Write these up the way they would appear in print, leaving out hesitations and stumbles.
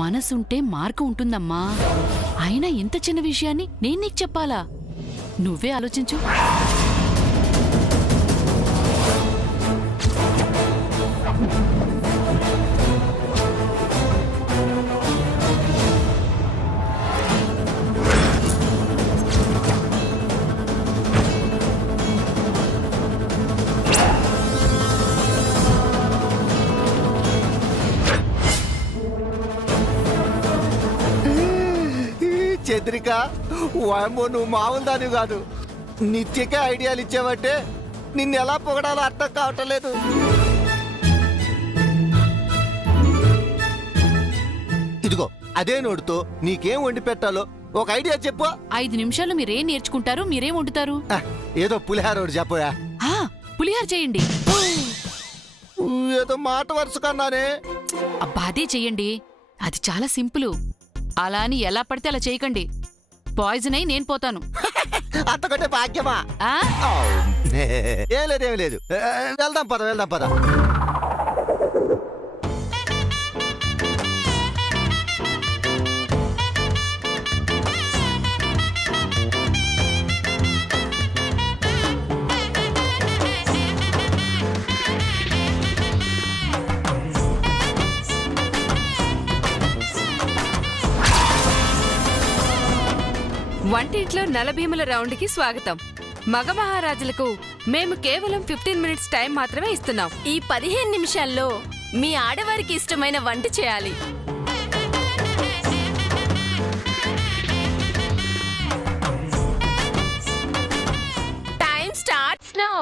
మనసుంటే మార్గం ఉంటుందమ్మా. అయినా ఇంత చిన్న విషయాన్ని నేను నీకు చెప్పాలా? నువ్వే ఆలోచించు. చంద్రిక, వామో నువ్వు మామూలు దానివి కాదు. నిత్యకే ఐడియాలు ఇచ్చావంటే నిన్ను ఎలా పొగడాలో అర్థం కావటం లేదు. ఇదిగో అదే నోడుతో నీకేం వండి పెట్టాలో ఒక ఐడియా చెప్పు. 5 నిమిషాలు మీరేం నేర్చుకుంటారు? మీరేం వండుతారు? ఏదో పులిహార చెప్పోయా. పులిహార చేయండి. ఏదో మాట వరుస కన్నానే. అబ్బా అదే చెయ్యండి, అది చాలా సింపుల్. అలా అని ఎలా పడితే అలా చేయకండి. పాయిజన్ అయి నేను పోతాను. అంతకంటే భాగ్యమా? ఏం లేదు, ఏం లేదు. వెళ్దాం పద. వంటింట్లో నలభీముల రౌండ్ కి స్వాగతం. మగ మహారాజులకు మేము కేవలం 15 మినిట్స్ టైం మాత్రమే ఇస్తున్నాం. ఈ 15 నిమిషాల్లో మీ ఆడవారికి ఇష్టమైన వంట చేయాలి. Time starts now.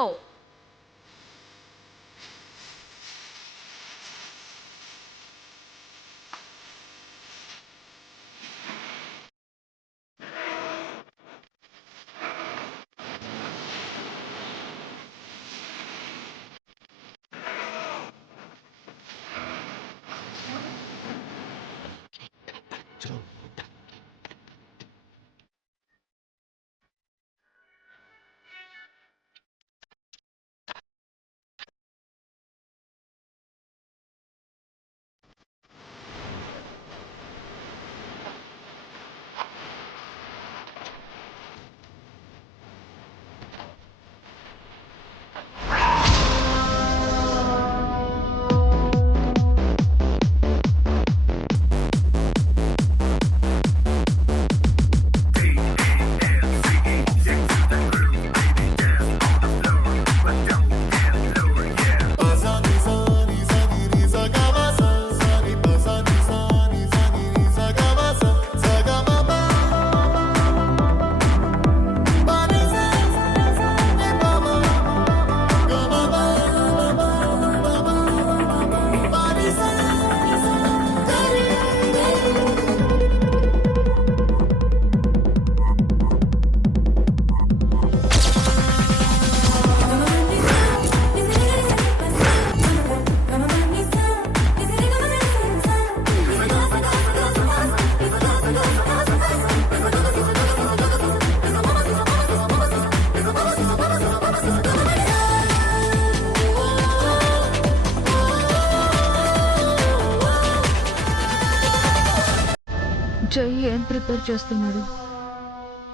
జై ఏం ప్రిపేర్ చేస్తున్నాడు?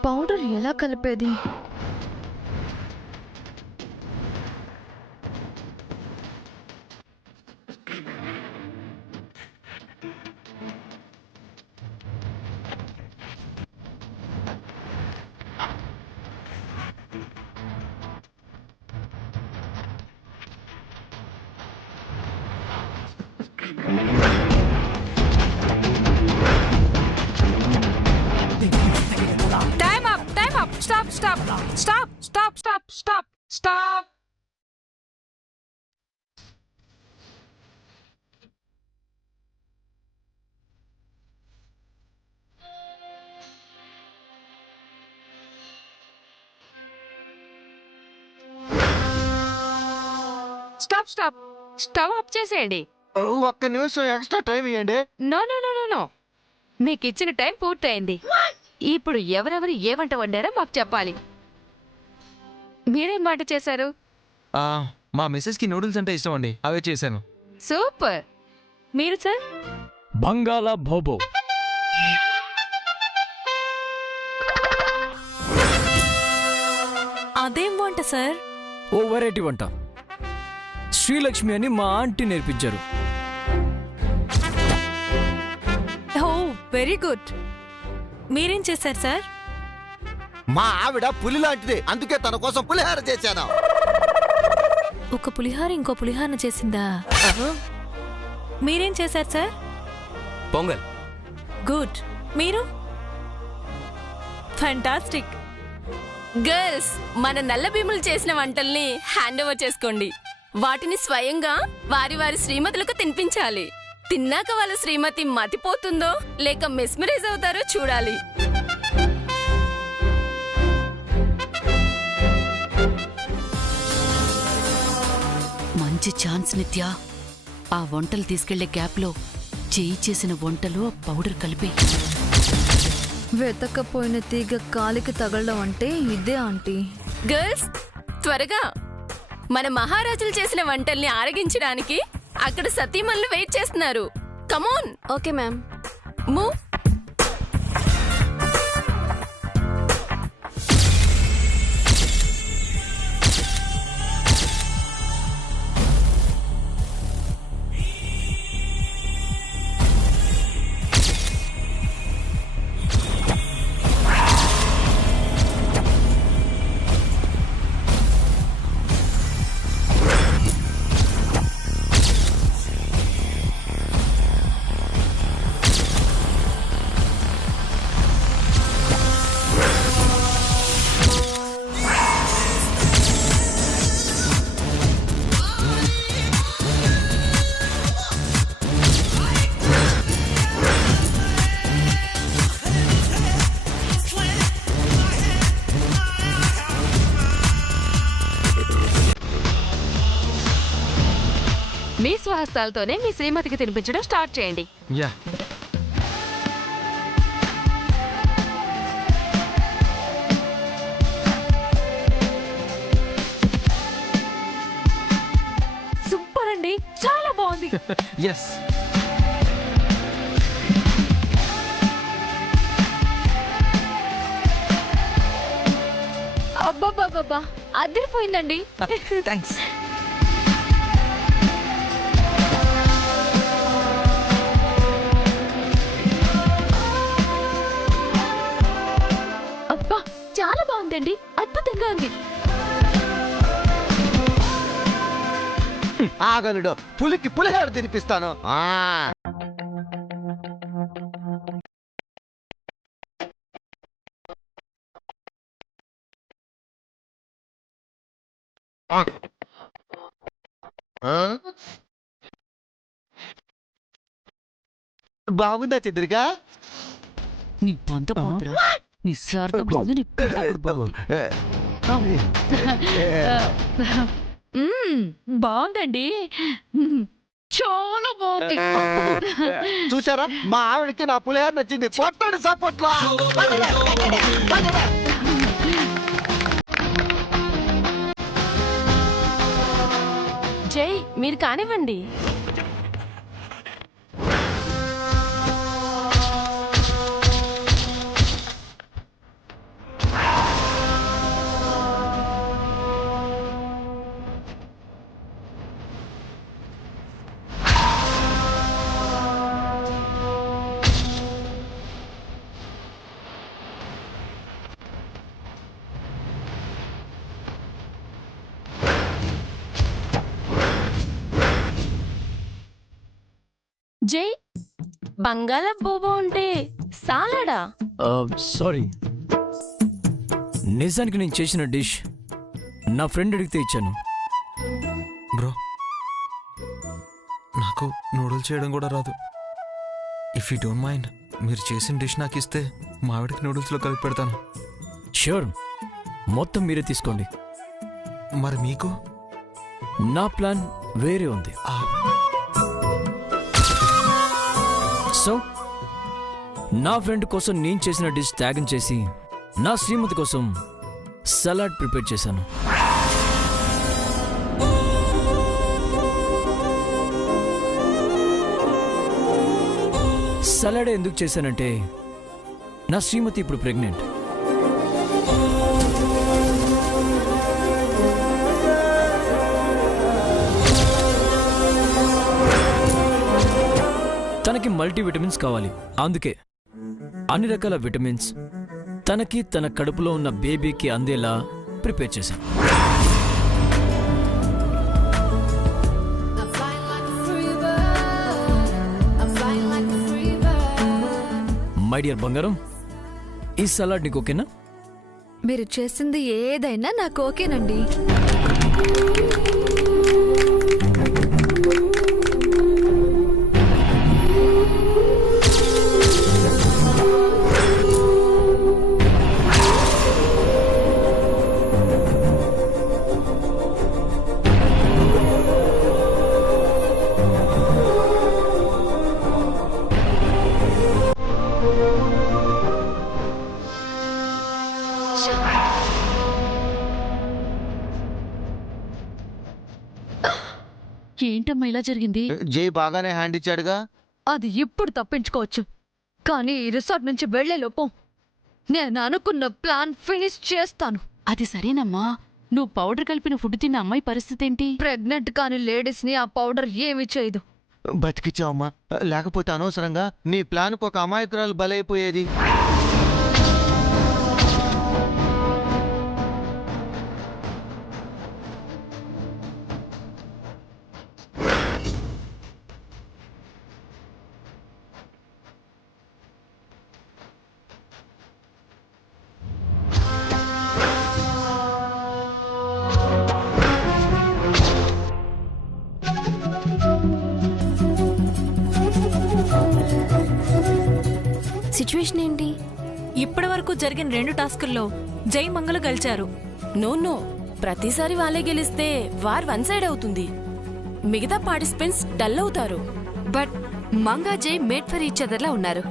పౌడర్ ఎలా కలిపేది? Stop. స్టవ్ ఆఫ్ చేసేయండి. ఒక్క నిమిషం ఎక్స్ట్రా టైం ఇవ్వండి. నో, మీకు ఇచ్చిన టైం పూర్తయింది. ఇప్పుడు ఎవరెవరు ఏ వంట వండారో మాకు చెప్పాలి. మీరేం వంట చేశారు? మా మిస్సెస్ కి నూడిల్స్ అంటే ఇష్టం అండి, అవే చేశాను. సూపర్. మీరు సార్? బంగాళా భోబో. అదేం వంట సార్? ఓ వెరైటీ వంట. శ్రీలక్ష్మి అని మా ఆంటీ నేర్పించారు. ఓ వెరీ గుడ్. మీరేం చేశారు సార్? మా ఆవిడ పులి లాంటిది, అందుకే తన కోసం పులిహార చేశాను. ఒక పులిహార ఇంకో పులిహారను చేసిందా? మీరేం చేశారు సార్? పొంగల్. గుడ్. మీరు? ఫ్యాంటాస్టిక్. గర్ల్స్, మన నల్ల భీములు చేసిన వంటల్ని హ్యాండ్ ఓవర్ చేసుకోండి. వాటిని స్వయంగా వారి వారి శ్రీమతులకు తినిపించాలి. తిన్నాక వాళ్ళ శ్రీమతి మతిపోతుందో లేక మెస్మరైజ్ అవుతారో చూడాలి. మంచి ఛాన్స్ నిత్య. ఆ వంటలు తీసుకెళ్లే గ్యాప్లో చేయి చేసిన వంటలు ఆ పౌడర్ కలిపి. వెతకపోయిన తీగ కాలికి తగలడం అంటే ఇదే ఆంటీ. గర్ల్స్, త్వరగా మన మహారాజులు చేసిన వంటల్ని ఆరగించడానికి అక్కడ సతీమణులు వెయిట్ చేస్తున్నారు. కమోన్. Okay ma'am. మూవ్. మీ స్వహస్తాలతోనే మీ శ్రీమతికి తినిపించడం స్టార్ట్ చేయండి. యా. సూపర్ అండి, చాలా బాగుంది. ఎస్. అబ్బబ్బబ్బబ్బా, అదిరిపోయిందండి. థ్యాంక్స్. అబ్బా, చాలా బాగుందండి, అద్భుతంగా ఉంది. ఆగలుడు, పులికి పులిహార తినిపిస్తాను. బాగుందా చంద్రిక? నీ పంత పోతురా, నీ సార్థం బాగుంది, నీ పెళ్ళాడు బాగుంది. బాగుందండి, చాలా బాగుంది. చూసారా, మా ఆవిడకి నా పులిహార నచ్చింది. పొట్టండి సపోట్లా. జై, మీరు కానివ్వండి. జై, బంగాళాబోబో అంటే సాలడా? సారీ, నిజానికి నేను చేసిన డిష్ నా ఫ్రెండ్ అడిగితే ఇచ్చాను. బ్రో, నాకు నూడిల్స్ చేయడం కూడా రాదు. ఇఫ్ యూ డోంట్ మైండ్, మీరు చేసిన డిష్ నాకు ఇస్తే మా ఆవిడకి నూడిల్స్లో కలిపి పెడతాను. ష్యూర్, మొత్తం మీరే తీసుకోండి. మరి మీకు? నా ప్లాన్ వేరే ఉంది. సో నా ఫ్రెండ్ కోసం నేను చేసిన డిష్ త్యాగం చేసి నా శ్రీమతి కోసం సలాడ్ ప్రిపేర్ చేశాను. సలాడ్ ఎందుకు చేశానంటే నా శ్రీమతి ఇప్పుడు ప్రెగ్నెంట్. తనకి మల్టీవిటమిన్స్ కావాలి. అందుకే అన్ని రకాల విటమిన్స్ తనకి తన కడుపులో ఉన్న బేబీకి అందేలా ప్రిపేర్ చేశాను. మై డియర్ బంగారం, ఈ సలాడ్ నీకు ఓకేనా? మీరు చేసింది ఏదైనా నాకు ఓకేనండి. ఏంటమ్మా ఇలా జరిగింది? జై బాగానే హ్యాండ్ ఇచ్చాడుగా. అది ఇప్పుడు తప్పించుకోవచ్చు, కానీ ఈ రిసార్ట్ నుంచి వెళ్లేలోపు నేను అనుకున్న ప్లాన్ ఫినిష్ చేస్తాను. అది సరేనమ్మా, నువ్వు పౌడర్ కలిపిన ఫుడ్ తిన్న అమ్మాయి పరిస్థితి ఏంటి? ప్రెగ్నెంట్ కాని లేడీస్ ని ఆ పౌడర్ ఏమీ చేయదు. బతికిచ్చావమ్మా, లేకపోతే అనవసరంగా నీ ప్లాన్కు ఒక అమాయకురాలు బలైపోయేది. సిచ్యువేషన్ ఏంటి? ఇప్పటి వరకు జరిగిన 2 టాస్కుల్లో జై మంగళ గెలిచారు. నో, ప్రతిసారి వాళ్ళే గెలిస్తే వార్ వన్ సైడ్ అవుతుంది. మిగతా పార్టిసిపెంట్స్ డల్ అవుతారు. బట్ మంగా జై మేడ్ ఫర్ ఈచ్ అదర్ లా ఉన్నారు.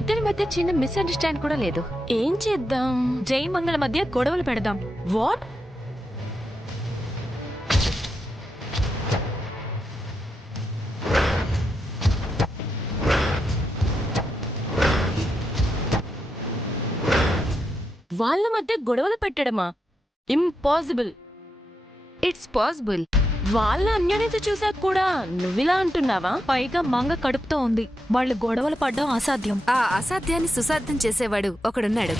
ఇద్దరి మధ్య చిన్న మిస్అండర్స్టాండ్ కూడా లేదు. ఏం చేద్దాం? జై మంగళ మధ్య గొడవలు పెడదాం. వాట్? వాళ్ళ మధ్య గొడవలు పెట్టడమా? ఇంపాసిబుల్. It's possible. వాళ్ళ అన్యోన్యత చూసాక కూడా నువ్విలా అంటున్నావా? పైగా మంగ కడుపుతో ఉంది. వాళ్ళు గొడవలు పడ్డం అసాధ్యం. ఆ అసాధ్యాన్ని సుసాధ్యం చేసేవాడు ఒకడున్నాడు.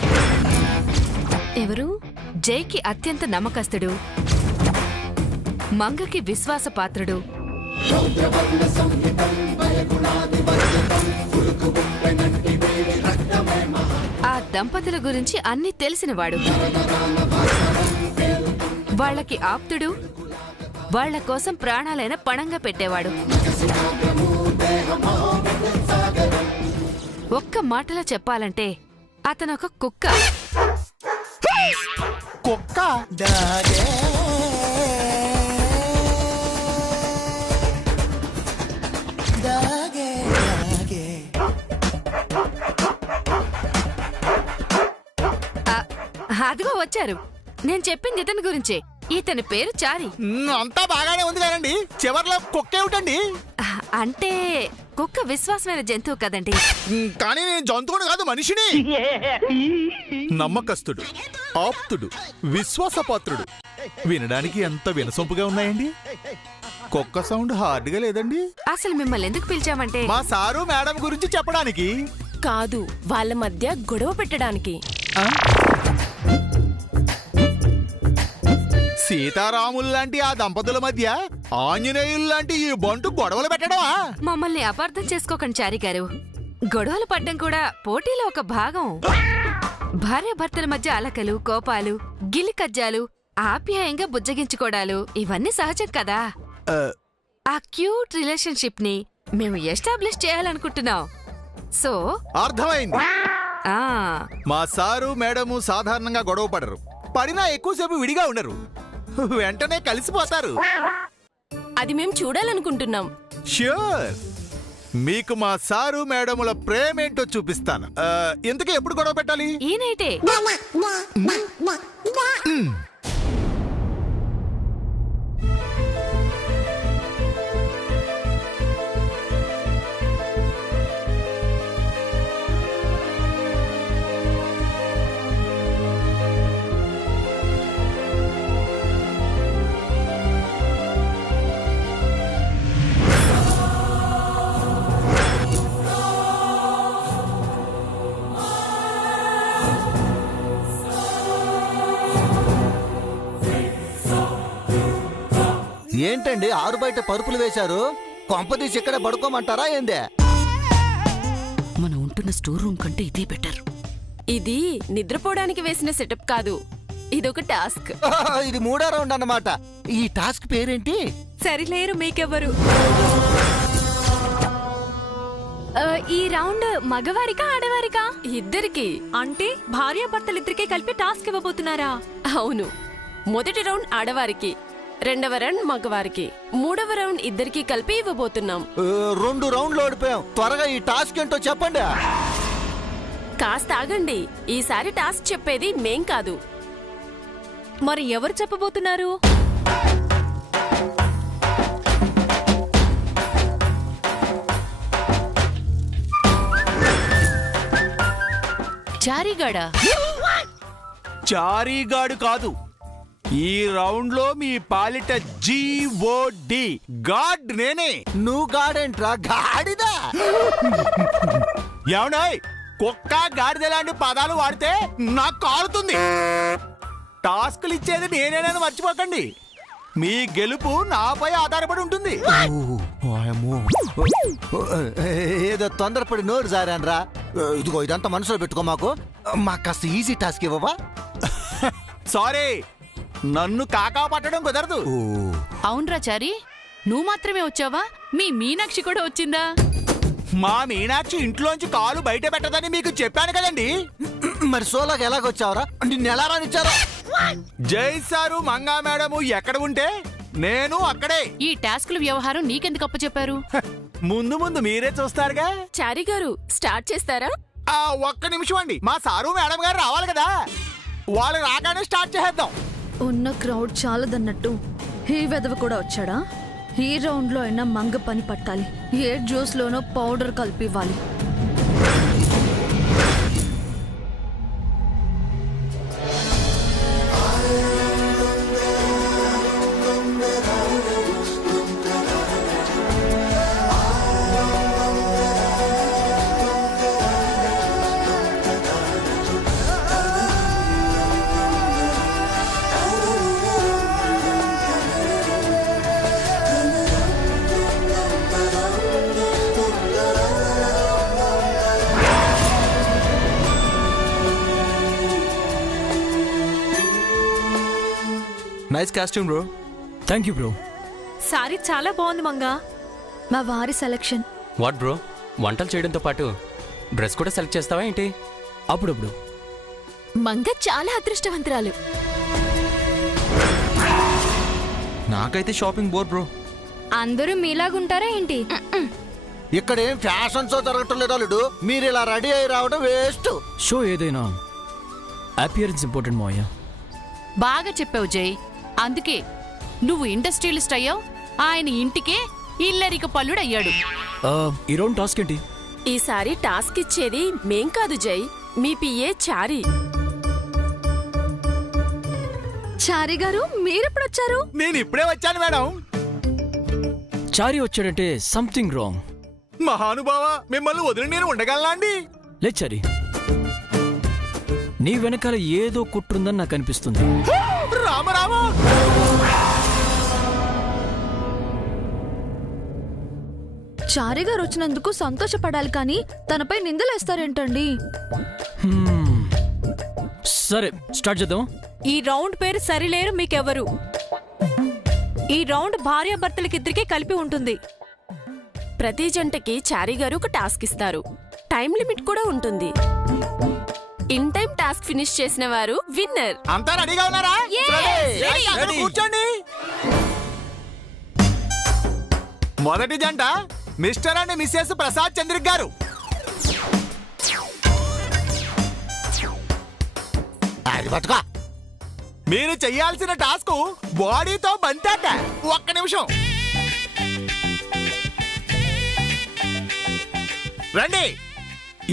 ఎవరు? జైకి అత్యంత నమ్మకస్తుడు, మంగకి విశ్వాసపాత్రుడు, ఆ దంపతుల గురించి అన్నీ తెలిసినవాడు, వాళ్ళకి ఆప్తుడు, వాళ్ల కోసం ప్రాణాలైన పణంగా పెట్టేవాడు. ఒక్క మాటలో చెప్పాలంటే అతనొక కుక్క. కుక్క అదిగో వచ్చారు. నేను చెప్పింది ఇతని గురించే. ఇతని పేరు చారి. అంతా బాగానే ఉంది కదండి, చివర్లో కుక్క ఏమిటండి? అంటే కుక్క విశ్వాసమైన జంతువు కదండి. కానీ నేను జంతువుని కాదు, మనిషిని. నమ్మకస్తుడు, ఆప్తుడు, విశ్వాసపాత్రుడు. వినడానికి ఎంత వినసొంపుగా ఉన్నాయండి. కుక్క సౌండ్ హార్డ్గా లేదండి. అసలు మిమ్మల్ని ఎందుకు పిలిచామంటే మా సారు మేడం గురించి చెప్పడానికి కాదు, వాళ్ళ మధ్య గొడవ పెట్టడానికి. సీతారాముల్లాంటి ఆ దంపతుల మధ్య ఆంజనేయుల్లాంటి ఈ బంటు గొడవలు పెట్టడమా? మమ్మల్ని అపార్థం చేసుకోకండి చారి గారు. గొడవలు పడ్డం కూడా పోటీలో ఒక భాగం. భార్యాభర్తల మధ్య అలకలు, కోపాలు, గిలికజ్జాలు, ఆప్యాయంగా బుజ్జగించుకోవడాలు ఇవన్నీ సహజం కదా. ఆ క్యూట్ రిలేషన్షిప్ ని మేము ఎస్టాబ్లిష్ చేయాలనుకుంటున్నాం. సో అర్థమైంది. మా సారు మేడము సాధారణంగా గొడవ పడరు. పడినా ఎక్కువసేపు విడిగా ఉండరు, వెంటనే కలిసిపోతారు. అది మేము చూడాలనుకుంటున్నాం. ష్యూర్, మీకు మా సారు మేడముల ప్రేమేంటో చూపిస్తాను. ఇంతకీ ఎప్పుడు గొడవ పెట్టాలి? ఈ నైటే. ఏంటండి ఆరు బయట పరుపులు వేశారు? కొంపదీసి ఇక్కడ పడుకోమంటారా ఏందే? మనం ఉంటున్న స్టోర్ రూమ్ కంటే ఇదే బెటర్. ఇది నిద్రపోవడానికి వేసిన సెటప్ కాదు, ఇదొక టాస్క్. ఇది 3వ రౌండ్ అన్నమాట. ఈ టాస్క్ పేరేంటి? సరిలేరు మీకెవ్వరు. ఈ రౌండ్ మగవారికా ఆడవారికా? ఇద్దరికి. అంటే భార్యాభర్తలిద్దరికీ కలిపి టాస్క్ ఇవ్వబోతున్నారా? అవును, మొదటి రౌండ్ ఆడవారికి, 2వ రౌండ్ మగవారికి, 3వ రౌండ్ ఇద్దరికి కలిపి ఇవ్వబోతున్నాం. 2 రౌండ్లు ఓడిపోయాం. త్వరగా ఈ టాస్క్ ఏంటో చెప్పండి. కాస్త ఆగండి, ఈసారి టాస్క్ చెప్పేది మేం కాదు. మరి ఎవరు చెప్పబోతున్నారు? చారీగాడా? చారీగాడు కాదు, ఈ రౌండ్ లో మీ పాలిట GOD గాడ్ నేనే. నువ్వు గాడేంట్రా? గాడిదా? ఏమన్నాయ్? కుక్క గాడిద లాంటి పదాలు వాడితే నాకు కాలుతుంది. టాస్కులు ఇచ్చేది నేనేనని మర్చిపోకండి. మీ గెలుపు నాపై ఆధారపడి ఉంటుంది. ఏదో తొందరపడి నోరు జారాన్రా. ఇదిగో ఇదంతా మనసులో పెట్టుకో. మాకు కాస్త ఈజీ టాస్క్ ఇవ్వవా? సారీ, నన్ను కాకా పట్టడం కుదరదు. అవునరా చారీ, నువ్వు మాత్రమే వచ్చావా? మీ మీనాక్షి కూడా వచ్చిందా? మా మీనాక్షి ఇంట్లోంచి కాలు బయట పెట్టదని మీకు చెప్పాను కదండి. మరి సోలాగా ఎలాగొచ్చావరా? నిన్ను ఎలా రానిచ్చారా? జై సారు మంగా మేడము ఎక్కడ ఉంటే నేను అక్కడే. ఈ టాస్కుల వ్యవహారం నీకెందుకు అప్పచెప్పారు? ముందు ముందు మీరే చూస్తారుగా. చారీ గారు స్టార్ట్ చేస్తారా? ఒక్క నిమిషం అండి, మా సారు మేడం గారు రావాలి కదా. వాళ్ళు రాగానే స్టార్ట్ చేసేద్దాం. ఉన్న క్రౌడ్ చాలదన్నట్టు ఈ వెదవ కూడా వచ్చాడా? ఈ రౌండ్ లో అయినా మంగ పని పట్టాలి. ఏ జ్యూస్ లోనో పౌడర్ కలిపి ఇవ్వాలి. Nice costume bro. Thank you bro. Sorry చాలా బాగుంది మంగా. మా వారి సెలక్షన్. వాట్ బ్రో, వంటలు చేయడంతో పాటు డ్రెస్ కూడా సెలెక్ట్ చేస్తావా ఏంటి? అప్పుడప్పుడు. మంగ చాలా అదృష్టవంతురాలు. నాకైతే షాపింగ్ బోర్ బ్రో. అందరూ మీలాగుంటారా ఏంటి? ఇక్కడ ఏం ఫ్యాషన్ షో జరగటం లేదు. అల్లుడు, మీరు ఇలా రెడీ అయి రావడం వేస్ట్. షో ఏదైనా అపియరెన్స్ ఇంపార్టెంట్ మావయ్య. బాగా చెప్పావు జై. అందుకే నువ్వు ఇండస్ట్రియలిస్ట్ అయ్యావు, ఆయన ఇంటికే ఇల్లరిక పల్లుడు అయ్యాడు. ఈ రౌండ్ టాస్క్ ఏంటి? ఈసారి టాస్క్ ఇచ్చేది మేం కాదు జై, మీ పిఏ చారీ. చారీ గారు మీరెప్పుడొచ్చారు? నేను ఇప్పుడే వచ్చాను మేడం. చారీ వచ్చాడంటే సంథింగ్ రాంగ్. మహానుభావ, మిమ్మల్ని వదిలి నేను ఉండగలనా అండి? లేదు చారీ, నీ వెనకాల ఏదో కుట్రుందని నాకు అనిపిస్తుంది. రామరామ, చారీ గారు వచ్చినందుకు సంతోషపడాలి కానీ తనపై నిందలేస్తారేంటండి? సరే స్టార్ట్ చేద్దాం. ఈ రౌండ్ పేరు సరిలేరు మీకెవ్వరు. ఈ రౌండ్ భార్యాభర్తలకిద్దరికీ కలిపి ఉంటుంది. ప్రతి జంటకి చారీ గారు ఒక టాస్క్ ఇస్తారు. టైం లిమిట్ కూడా ఉంటుంది. ఇన్ టైం టాస్క్ ఫినిష్ చేసిన వారు విన్నర్. అంతా రెడీగా ఉన్నారా? అందరూ కూర్చోండి. మొదటి జంట మిస్టర్ అండ్ మిస్సెస్ ప్రసాద్ చంద్రిక్ గారు. మీరు చెయ్యాల్సిన టాస్క్ బాడీతో బంతాట. ఒక్క నిమిషం రండి.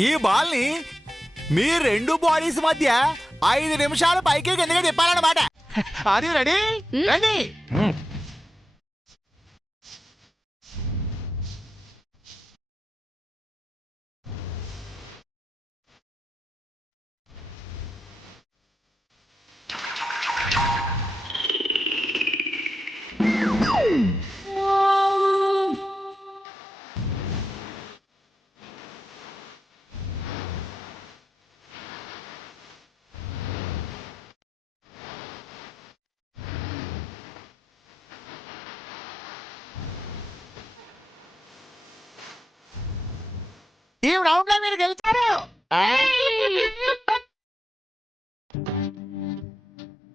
ఈ బాల్ ని మీ రెండు బాడీస్ మధ్య 5 నిమిషాలు పైకి కిందకి తిప్పాలన్నమాట. అది రెడీ? రండి. ఈ రౌండ్ లో మీరు గెలిచారు.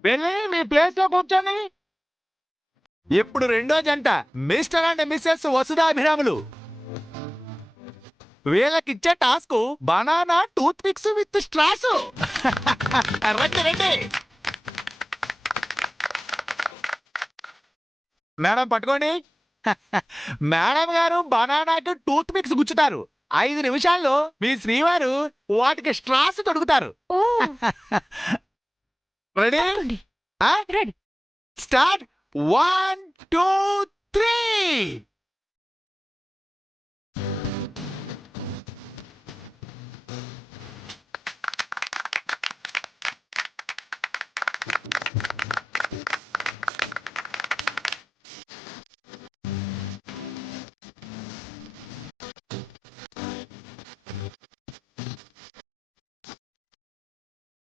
వెళ్ళి మీ ప్లేస్ లో కూర్చోండి. ఇప్పుడు రెండో జంట మిస్టర్ అండ్ మిస్సెస్ వసుధాభిరాములు. వీళ్ళకిచ్చే task banana toothpicks with straws. రండి రండి. మేడం పట్టుకోండి. మేడం గారు బనానాకి టూత్ పిక్స్ గుచ్చుతారు. 5 నిమిషాల్లో మీ శ్రీవారు వాటికి స్ట్రాస్ తొడుగుతారు. రెడీ? రెడీ. స్టార్ట్. 1 2 3.